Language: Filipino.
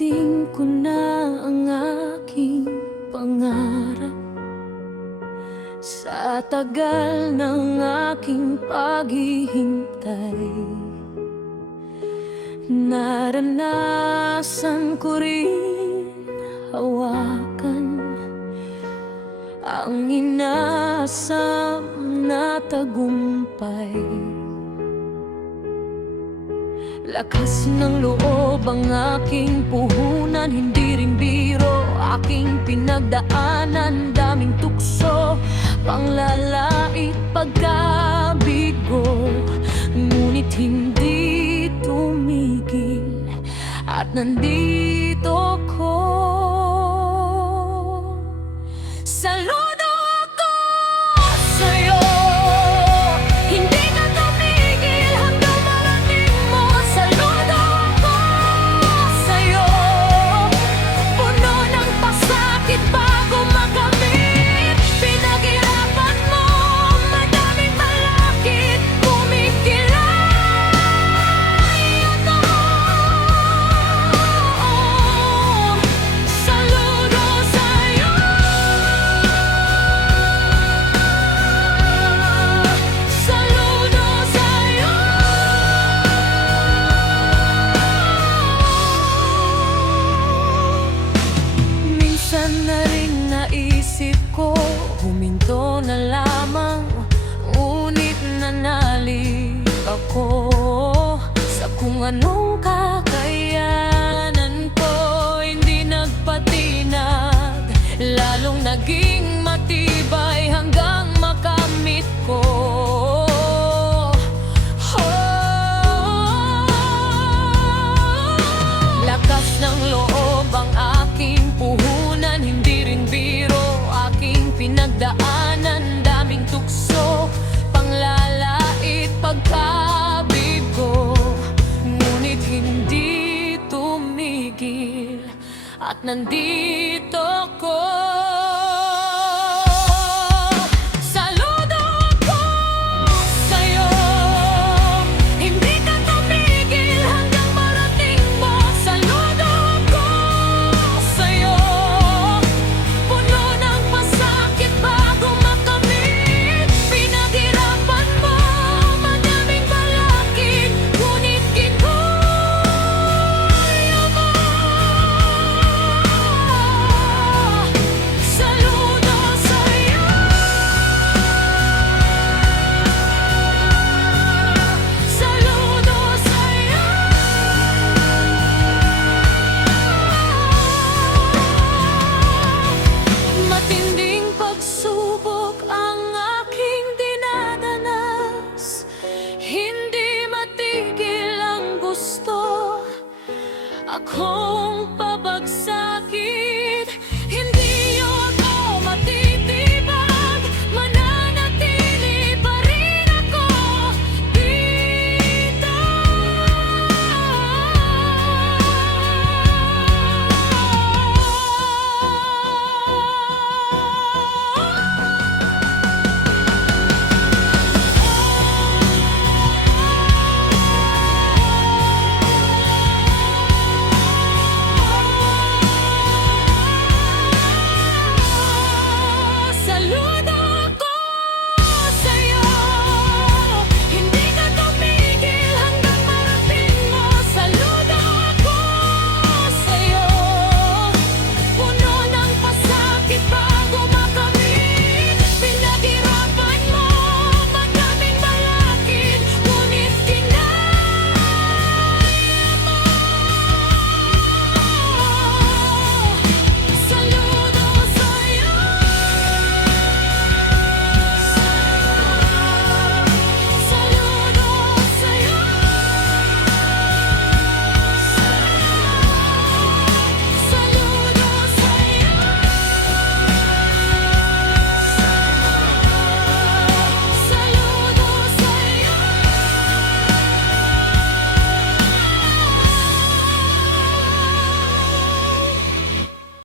Narating ko na ang aking pangarap. Sa tagal ng aking paghihintay, naranasan ko rin hawakan ang inaasam na tagumpay. Lakas ng loob ang aking puhunan, hindi rin biro aking pinagdaanan. Daming tukso, panglalait, pagkabigo, ngunit hindi tumigil at nandito ko. Saludo ako sa'yo, hindi ka tumigil hanggang marating mo. Saludo ako sa'yo, puno ng pasakit bago makamit. Pinaghirapan mo, madaming malakit, kumikilay ako. Saludo sa'yo, saludo sa'yo. Minsan na rin naisip ko, huminto na lamang, ngunit nanalik ako sa kung anong kakayanan ko. Hindi nagpatinag, lalong naging matibay hanggang makamit ko. Lakas ng loob ang aking puhunan, hindi rin biro aking pinagdaanan. Daming tukso, panglalait, pagkabigo, ngunit hindi tumigil at nandito ko.